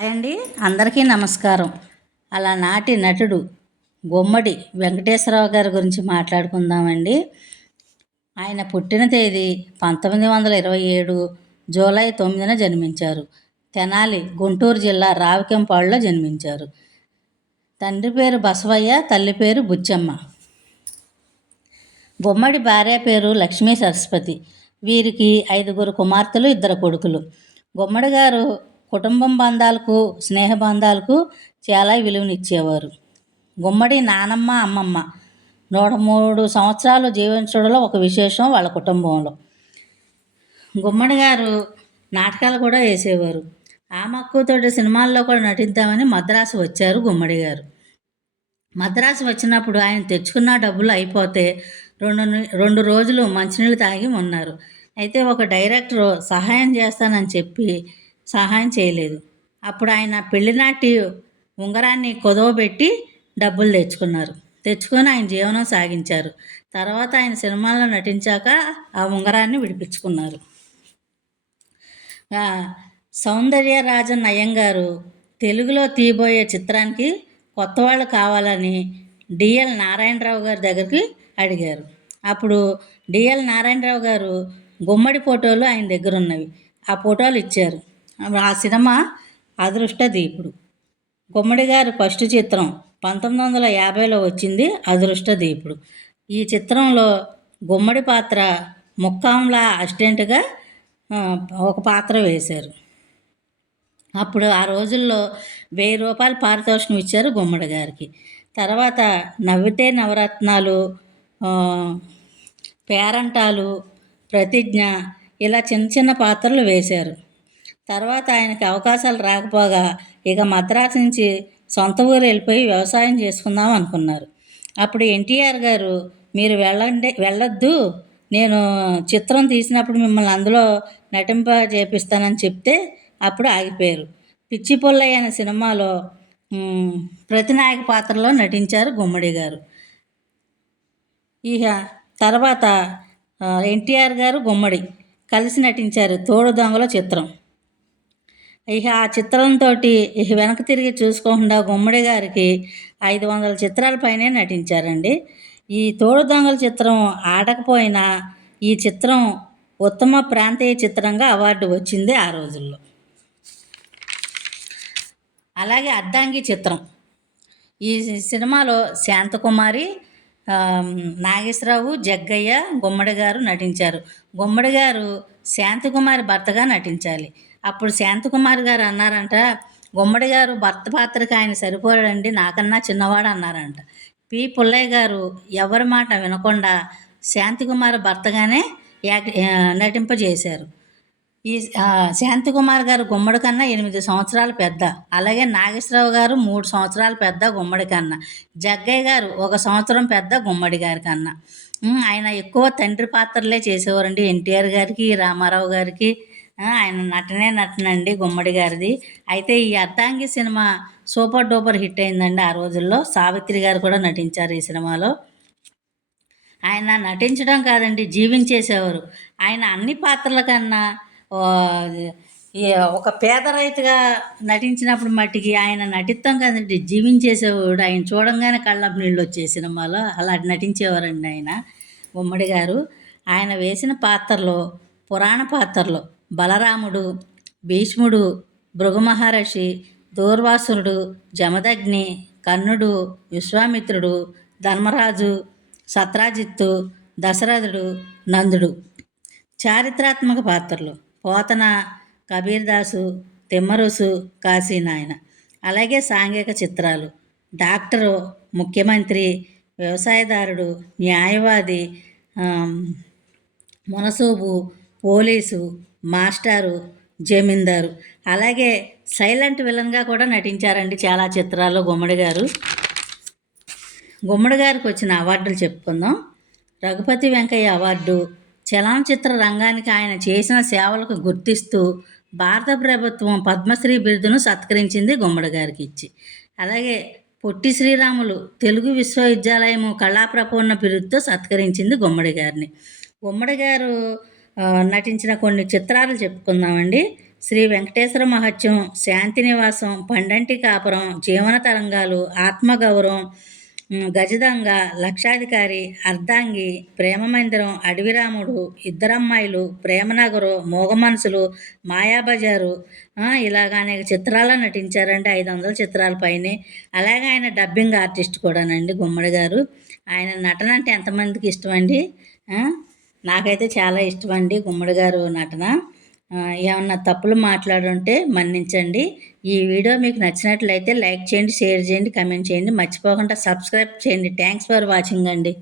Hi అండి. అందరికీ నమస్కారం. అలా నాటి నటుడు గుమ్మడి వెంకటేశ్వరరావు గారి గురించి మాట్లాడుకుందామండి. ఆయన పుట్టిన తేదీ పంతొమ్మిది వందల ఇరవై ఏడు జూలై తొమ్మిదిన జన్మించారు. తెనాలి గుంటూరు జిల్లా రావికెంపాడులో జన్మించారు. తండ్రి పేరు బసవయ్య తల్లి పేరు బుచ్చమ్మ. గుమ్మడి భార్య పేరు లక్ష్మీ సరస్వతి. వీరికి ఐదుగురు కుమార్తెలు ఇద్దరు కొడుకులు. గుమ్మడి గారు కుటుంబం బంధాలకు స్నేహ బంధాలకు చాలా విలువనిచ్చేవారు. గుమ్మడి నానమ్మ అమ్మమ్మ. నూట మూడు సంవత్సరాలు జీవించడంలో ఒక విశేషం వాళ్ళ కుటుంబంలో. గుమ్మడి గారు నాటకాలు కూడా వేసేవారు. ఆ మక్కువతోటి సినిమాల్లో కూడా నటిద్దామని మద్రాసు వచ్చారు గుమ్మడి గారు. మద్రాసు వచ్చినప్పుడు ఆయన తెచ్చుకున్న డబ్బులు అయిపోతే రెండు రెండు రోజులు మంచినీళ్ళు తాగి ఉన్నారు. అయితే ఒక డైరెక్టర్ సహాయం చేస్తానని చెప్పి సహాయం చేయలేదు. అప్పుడు ఆయన పెళ్ళినాటి ఉంగరాన్ని కొదవబెట్టి డబ్బులు తెచ్చుకున్నారు. తెచ్చుకొని ఆయన జీవనం సాగించారు. తర్వాత ఆయన సినిమాల్లో నటించాక ఆ ఉంగరాన్ని విడిపించుకున్నారు. సౌందర్యరాజన్ అయ్యంగారు తెలుగులో తీయబోయే చిత్రానికి కొత్త వాళ్ళు కావాలని డిఎల్ నారాయణరావు గారి దగ్గరికి అడిగారు. అప్పుడు డిఎల్ నారాయణరావు గారు గుమ్మడి ఫోటోలు ఆయన దగ్గర ఉన్నవి. ఆ ఫోటోలు ఇచ్చారు. ఆ సినిమా అదృష్ట దీపుడు గుమ్మడి గారి ఫస్ట్ చిత్రం పంతొమ్మిది వందల యాభైలో వచ్చింది అదృష్ట దీపుడు ఈ చిత్రంలో గుమ్మడి పాత్ర ముక్కాంలా అసిస్టెంట్గా ఒక పాత్ర వేశారు. అప్పుడు ఆ రోజుల్లో వెయ్యి రూపాయలు పారితోషికం ఇచ్చారు గుమ్మడి గారికి తర్వాత నవ్వితే నవరత్నాలు పేరంటాలు ప్రతిజ్ఞ ఇలా చిన్న చిన్న పాత్రలు వేశారు. తర్వాత ఆయనకి అవకాశాలు రాకపోగా ఇక మద్రాసు నుంచి సొంత ఊరు వెళ్ళిపోయి వ్యవసాయం చేసుకుందాం అనుకున్నారు. అప్పుడు ఎన్టీఆర్ గారు మీరు వెళ్ళండి వెళ్ళొద్దు నేను చిత్రం తీసినప్పుడు మిమ్మల్ని అందులో నటింప చేపిస్తానని చెప్తే అప్పుడు ఆగిపోయారు. పిచ్చి పొల్లయ్య అనే సినిమాలో ప్రతినాయక పాత్రలో నటించారు గుమ్మడి గారు. ఇక తర్వాత ఎన్టీఆర్ గారు గుమ్మడి కలిసి నటించారు తోడు దొంగల చిత్రం. ఇక ఆ చిత్రంతో ఇక వెనక్కి తిరిగి చూసుకోకుండా గుమ్మడి గారికి ఐదు వందల చిత్రాల పైనే నటించారండి. ఈ తోడు దొంగల చిత్రం ఆడకపోయినా ఈ చిత్రం ఉత్తమ ప్రాంతీయ చిత్రంగా అవార్డు వచ్చింది ఆ రోజుల్లో. అలాగే అద్దాంగి చిత్రం. ఈ సినిమాలో శాంతకుమారి నాగేశ్వరరావు జగ్గయ్య గుమ్మడి గారు నటించారు. గుమ్మడి గారు శాంతకుమారి భర్తగా నటించాలి. అప్పుడు శాంతకుమార్ గారు అన్నారంట గుమ్మడి గారు భర్త పాత్రకి ఆయన సరిపోయాడండి నాకన్నా చిన్నవాడు అన్నారంట. పి. పుల్లయ్య గారు ఎవరి మాట వినకుండా శాంతికుమార్ భర్తగానే నటింపజేశారు ఈ శాంతికుమార్ గారు గుమ్మడి కన్నా ఎనిమిది సంవత్సరాలు పెద్ద. అలాగే నాగేశ్వరరావు గారు మూడు సంవత్సరాలు పెద్ద గుమ్మడి కన్నా. జగ్గయ్య గారు ఒక సంవత్సరం పెద్ద గుమ్మడి గారి కన్నా. ఆయన ఎక్కువ తండ్రి పాత్రలే చేసేవారండి. ఎన్టీఆర్ గారికి రామారావు గారికి ఆయన నటనే నటనండి గుమ్మడి గారిది. అయితే ఈ Ardhangi cinema super duper hit అయిందండి ఆ రోజుల్లో. సావిత్రి గారు కూడా నటించారు ఈ సినిమాలో. ఆయన నటించడం కాదండి జీవించేసేవారు. ఆయన అన్ని పాత్రల కన్నా ఒక పేద రైతుగా నటించినప్పుడు మట్టికి ఆయన నటిత్వం కదండి జీవించేసేవాడు. ఆయన చూడంగానే కళ్ళపు నీళ్ళు వచ్చే సినిమాలో. అలా నటించేవారండి ఆయన గుమ్మడి గారు. ఆయన వేసిన పాత్రలో పురాణ పాత్రలో బలరాముడు భీష్ముడు భృగుమహర్షి దూర్వాసురుడు జమదగ్ని కర్ణుడు విశ్వామిత్రుడు ధర్మరాజు సత్రాజిత్తు దశరథుడు నందుడు. చారిత్రాత్మక పాత్రలు. పోతన కబీర్దాసు తిమ్మరుసు కాశీనాయన. అలాగే సాంఘిక చిత్రాలు. డాక్టరు ముఖ్యమంత్రి వ్యవసాయదారుడు న్యాయవాది మునసూబు పోలీసు మాస్టారు జమీందారు. అలాగే సైలెంట్ విలన్గా కూడా నటించారండి చాలా చిత్రాల్లో గుమ్మడి గారు. గుమ్మడి గారికి వచ్చిన అవార్డులు చెప్పుకుందాం. రఘుపతి వెంకయ్య అవార్డు చలనచిత్ర రంగానికి ఆయన చేసిన సేవలకు గుర్తిస్తూ భారత ప్రభుత్వం పద్మశ్రీ బిరుదును సత్కరించింది గుమ్మడి గారికి ఇచ్చి. అలాగే పొట్టి శ్రీరాములు తెలుగు విశ్వవిద్యాలయము కళాప్రపూర్ణ బిరుదుతో సత్కరించింది గుమ్మడి గారిని. గుమ్మడి గారు నటించిన కొన్ని చిత్రాలు చెప్పుకుందామండి. శ్రీ వెంకటేశ్వర మహత్యం శాంతి నివాసం పండంటి కాపురం జీవన తరంగాలు ఆత్మగౌరవం గజదంగ లక్షాధికారి అర్ధాంగి ప్రేమ మందిరం అడవిరాముడు ఇద్దరమ్మాయిలు ప్రేమనగరు మోగ మనసులు మాయాబజారు ఇలాగ అనేక చిత్రాల్లో నటించారండి. ఐదు వందల చిత్రాల పైనే. అలాగే ఆయన డబ్బింగ్ ఆర్టిస్ట్ కూడానండి గుమ్మడి గారు. ఆయన నటన అంటే ఎంతమందికి ఇష్టమండి? అండి నాకైతే చాలా ఇష్టం అండి గుమ్మడి గారు నటన. ఏమన్నా తప్పులు మాట్లాడుంటే మన్నించండి. ఈ వీడియో మీకు నచ్చినట్లయితే లైక్ చేయండి షేర్ చేయండి కమెంట్ చేయండి. మర్చిపోకుండా సబ్స్క్రైబ్ చేయండి. థ్యాంక్స్ ఫర్ వాచింగ్ అండి.